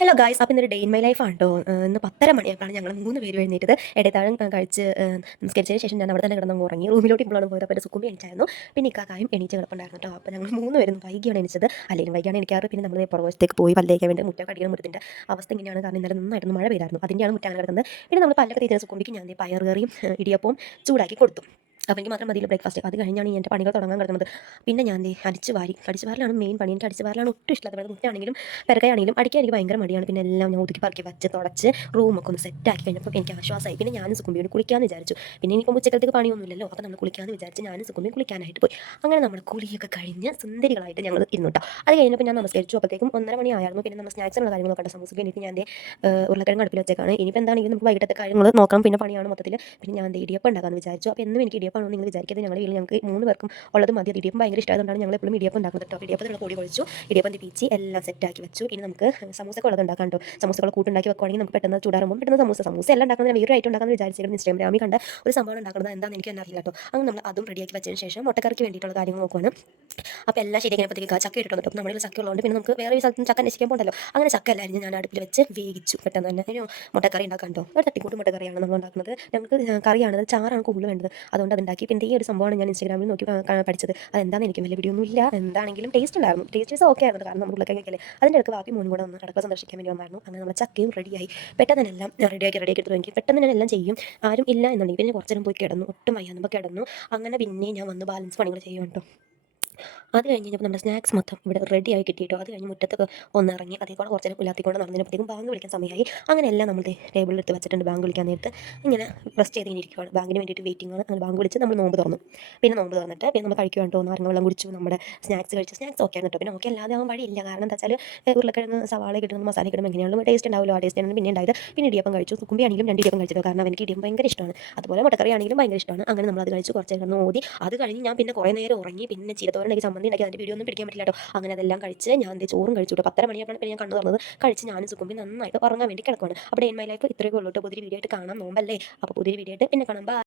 Hello guys, അപ്പോൾ ഇന്നൊരു day in my life ആണ് കേട്ടോ. ഇന്ന് 10:30 മണിയായപ്പോഴാണ് ഞങ്ങൾ 3 പേര് എഴുന്നേറ്റത്. ഇടത്താഴം കഴിച്ച് നിസ്കരിച്ചതിന് ശേഷം ഞാൻ അവിടെ തന്നെ കിടന്നങ്ങ് ഉറങ്ങി. റൂമിലോട്ട് ഇപ്പോഴാണ് പോയത്. അപ്പോൾ എൻ്റെ സുക്കുമ്പി എണീച്ചായിരുന്നു. പിന്നെ ഇക്കാക്കായും എണീച്ച് കിടപ്പുണ്ടായിരുന്നു കേട്ടോ. അപ്പോൾ ഞങ്ങൾ 3 പേരും വൈകിയാണ് എണീച്ചത്. അല്ലെങ്കിൽ വൈകിയാണ് എണീക്കാറ്. പിന്നെ നമ്മൾ പുറകുവശത്തേക്ക് പോയി പല്ലേക്കാൻ വേണ്ടി മുറ്റം കടിക്കുന്ന മുറ്റത്തിൻ്റെ അവസ്ഥ ഇങ്ങനെയാണ്. കാരണം ഇന്നലെ നന്നായിരുന്നു മഴ പെയ്തായിരുന്നു. അതിൻ്റെയാണ് മുറ്റം അങ്ങനെ കിടക്കുന്നത്. പിന്നെ നമ്മൾ പല്ലൊക്കെ തേക്കുന്ന സുക്കുമ്പിക്ക് ഞാൻ പയർ കറിയും ഇടിയപ്പവും ചൂടാക്കി കൊടുത്തു. അപ്പോൾ എനിക്ക് മാത്രം മതിയില്ല ബ്രേക്ക്ഫാസ്റ്റ്. അത് കഴിഞ്ഞാണ് ഈ എൻ്റെ പണികൾ തുടങ്ങാൻ കിടക്കുന്നത്. പിന്നെ ഞാൻ അടിച്ച് വാരലാണ് മെയിൻ പണി. എനിക്ക് അടിച്ച് വാരലാണ് ഒട്ടും ഇഷ്ടമില്ലാത്തത്. മുറ്റാണെങ്കിലും പെരക്കയാണെങ്കിലും അടിക്കാൻ എനിക്ക് ഭയങ്കര മടിയാണ്. പിന്നെ എല്ലാം ഞാൻ ഒതുക്കി പറക്കി വച്ച് തുടച്ച് റൂമൊക്കെ ഒന്ന് സെറ്റാക്കി കഴിഞ്ഞപ്പോൾ എനിക്ക് ആശ്വാസമായി. പിന്നെ ഞാനും സുക്കുമ്പിയോട് കുളിക്കാമെന്ന് വിചാരിച്ചു. പിന്നെ ഇനിയിപ്പോൾ ഉച്ചക്കലത്തേക്ക് പണിയൊന്നുമില്ലല്ലോ. അപ്പോൾ നമ്മൾ കുളിക്കാമെന്ന് വിചാരിച്ച് ഞാനും സുക്കുമ്പിയും കുളിക്കാനായിട്ട് പോയി. അങ്ങനെ നമ്മുടെ കുളിയൊക്കെ കഴിഞ്ഞ് സുന്ദരികളായിട്ട് ഞങ്ങൾ ഇരുന്നു കേട്ടോ. അത് കഴിഞ്ഞപ്പോൾ ഞാൻ നമസ്കരിച്ചു. അപ്പോഴത്തേക്കും 1:30 മണിയായിരുന്നു. പിന്നെ നമ്മൾ സ്നാക്സിനുള്ള കാര്യങ്ങൾ നോക്കട്ടെ. സമൂസക്ക് എനിക്ക് ഞാൻ ഉരുളക്കിഴങ്ങ് അടുപ്പിൽ വെച്ചേക്കാണ്. ഇനിയിപ്പോൾ എന്താണെങ്കിലും നമുക്ക് വൈകിട്ടത്തെ കാര്യങ്ങൾ നോക്കണം. പിന്നെ പണിയാണ് മൊത്തത്തിൽ. പിന്നെ ഞാൻ ഇടിയപ്പം ഉണ്ടാക്കാമെന്ന് വിചാരിച്ചു. അപ്പോൾ എന്നും എനിക്ക് ഇടിയപ്പമാണോ നിങ്ങൾ വിചാരിക്കുന്നത്. ഞങ്ങളുടെ വീട്ടിൽ ഞങ്ങൾക്ക് 3 പേർക്കും ഉള്ളത് മതി. ഇടിയപ്പം ഭയങ്കര ഇഷ്ടമായതുകൊണ്ടാണ് ഞങ്ങൾ എപ്പോഴും ഇടിയപ്പം ഉണ്ടാക്കുന്നത് കേട്ടോ. ഇടിയപ്പത്തിനുള്ള പൊടി കുഴിച്ചു, ഇടിയപ്പം പീച്ചി എല്ലാം സെറ്റാക്കി വെച്ചു. ഇനി നമുക്ക് സമൂസക്ക് ഉള്ളത് ഉണ്ടാക്കാം കേട്ടോ. സമൂസകൾ കൂട്ടുണ്ടാക്കി വെക്കുവാണെങ്കിൽ നമുക്ക് പെട്ടെന്ന് ചൂടാറുമ്പോൾ പെട്ടെന്ന് സമൂസ എല്ലാം ഉണ്ടാക്കുന്നത് വേറൊരു ഐറ്റം ഉണ്ടാക്കാമെന്ന് വിചാരിച്ചിരുന്നു. ഇൻസ്റ്റാഗ്രാമിൽ കണ്ട ഒരു സംഭവം ഉണ്ടാക്കുന്നത് എന്താണെന്ന് എനിക്ക് തന്നെ അറിയില്ല കേട്ടോ. അങ്ങനെ നമ്മൾ അതും റെഡിയാക്കി വെച്ചതിന് ശേഷം മുട്ടക്കറിക്ക് വേണ്ടിയിട്ടുള്ള കാര്യങ്ങൾ നോക്കുവാണ്. അപ്പോൾ എല്ലാം ശരിയാക്കിയപ്പോഴത്തേക്ക് ചക്ക ഇട്ടിട്ടുണ്ട്. അപ്പോൾ നമ്മുടെ ചക്ക ഉള്ളതുകൊണ്ട് പിന്നെ നമുക്ക് വേറെ ഒരു സ്ഥലത്തും ചക്ക അന്വേഷിക്കാൻ പോകണ്ടല്ലോ. അങ്ങനെ ചക്ക എല്ലാവരും ഞാൻ അടുപ്പിൽ വെച്ച് വേവിച്ചു പെട്ടെന്ന് തന്നെ. അതിന് മുട്ടക്കറി ഉണ്ടാക്കാൻ കേട്ടോ. ഒരു തട്ടിക്കൂട്ട് മുട്ടക്കറിയാണ് നമ്മൾ ഉണ്ടാക്കുന്നത്. ഞങ്ങൾക്ക് കറിയാണ്, ചാറാണ് കൂടുതൽ വേണ്ടത്. അതുകൊണ്ട് അതുണ്ടാക്കി. പിന്നെ ഈ ഒരു സംഭവമാണ് ഞാൻ ഇൻസ്റ്റാഗ്രാമിൽ നോക്കി പഠിച്ചത്. അതെന്താണെന്ന് എനിക്ക് വലിയ വീഡിയോ ഒന്നുമില്ല. എന്താണെങ്കിലും ടേസ്റ്റ് ഉണ്ടായിരുന്നു. ടേസ്റ്റ് ഓക്കെ ആയിരുന്നു. കാരണം നമ്മൾ ഉരുളക്കിഴങ്ങൊക്കെ അതിൻ്റെ അടുത്ത് ബാക്കി മൂന്നും കൂടെ ഒന്ന് അടുക്കള സന്ദർശിക്കാൻ വേണ്ടി വന്നായിരുന്നു. അങ്ങനെ നമ്മുടെ ചക്കയും റെഡിയായി. പെട്ടെന്ന് തന്നെ എല്ലാം റെഡിയാക്കി എടുത്തു. എനിക്ക് പെട്ടെന്ന് ഞാൻ എല്ലാം ചെയ്യും. ആരും ഇല്ല എന്നുണ്ടെങ്കിൽ പിന്നെ കുറച്ച് നേരം പോയി കിടന്നു. ഒട്ടും വയ്യാന്നുമ്പോൾ കിടന്നു. അങ്ങനെ പിന്നെ ഞാൻ വന്ന് ബാലൻസ് പണികൾ ചെയ്യും കേട്ടോ. അത് കഴിഞ്ഞ് കഴിഞ്ഞപ്പോൾ നമ്മുടെ സ്നാക്സ് മൊത്തം ഇവിടെ റെഡിയായി കിട്ടിയിട്ടോ. അത് കഴിഞ്ഞ് മുറ്റത്തൊക്കെ ഒന്നിറങ്ങി അതേക്കൂടെ കുറച്ച് നേരം ഉലാത്തിക്കൊണ്ട് നടന്നപ്പോഴത്തേക്കും ബാങ്ക് വിളിക്കാൻ സമയമായി. അങ്ങനെ എല്ലാം നമ്മൾ ടേബിളിലെടുത്ത് വെച്ചിട്ടുണ്ട്. ബാങ്ക് വിളിക്കാൻ നേരത്ത് ഇങ്ങനെ പ്രസ് ചെയ്ത് ഇരിക്കുകയാണ്. ബാങ്കിന് വേണ്ടിയിട്ട് വെയിറ്റിംഗ് ആണ്. അങ്ങനെ ബാങ്ക് വിളിച്ച് നമ്മൾ നോമ്പ് തുറന്നു. പിന്നെ നോമ്പ് തുറന്നിട്ട് പിന്നെ നമ്മൾ കഴിക്കുവാൻ കേട്ടോ. നാരങ്ങ വെള്ളം കുടിച്ചു. നമ്മുടെ സ്നാക്സ് കഴിച്ചു. സ്നാക്സ് ഓക്കെ ആണ് കേട്ടോ. പിന്നെ ഓക്കെ അല്ലാതെ ആവാൻ വഴിയില്ല. കാരണം എന്താ വെച്ചാൽ ഉരുളക്കിഴങ്ങ് സവാള കിട്ടുന്ന മസാല കിട്ടുമ്പോൾ എങ്ങനെയാണെങ്കിലും ടേസ്റ്റ് ഉണ്ടാവില്ല. ആ ടേസ്റ്റ് ആണ് പിന്നെ ഉണ്ടായത്. പിന്നെ ഇടിയപ്പം കഴിച്ചു. സുക്കുമ്പി ആണെങ്കിലും 2 ഇടിയപ്പം കഴിച്ചത്. കാരണം എനിക്ക് ഇടിയപ്പം ഭയങ്കര ഇഷ്ടമാണ്. അതുപോലെ മുട്ടക്കറി ആണെങ്കിലും ഭയങ്കര ഇഷ്ടമാണ്. അങ്ങനെ നമ്മൾ അത് കഴിച്ച് കുറച്ച് നേരം ഓതി. അത് കഴിഞ്ഞ് ഞാൻ പിന്നെ കുറേ നേരം ഉറങ്ങി. പിന്നെ ചീരത്തോരൻ സംബന്ധി ഉണ്ടാക്കി. അതിൻ്റെ വീഡിയോ ഒന്നും പിടിക്കാൻ പറ്റില്ല കേട്ടോ. അങ്ങനെ അതെല്ലാം കഴിച്ച് ഞാൻ ചോറും കഴിച്ചു കേട്ടോ. 10:30 മണിയായപ്പോഴാണ് പിന്നെ ഞാൻ കണ്ണു തുറന്നത്. കഴിച്ച് ഞാനും സുക്കുമ്പി നന്നായിട്ട് ഉറങ്ങാൻ വേണ്ടി കിടക്കുവാണ്. അപ്പോൾ ഡേ ഇൻ മൈ ലൈഫ് ഇത്രയൊക്കെ ഉള്ളൂ കേട്ടോ. പുതിയൊരു വീഡിയോ ആയിട്ട് കാണാം. നോമ്പല്ലേ. അപ്പോൾ പുതിയൊരു വീഡിയോ ആയിട്ട് പിന്നെ കാണാം. ബൈ.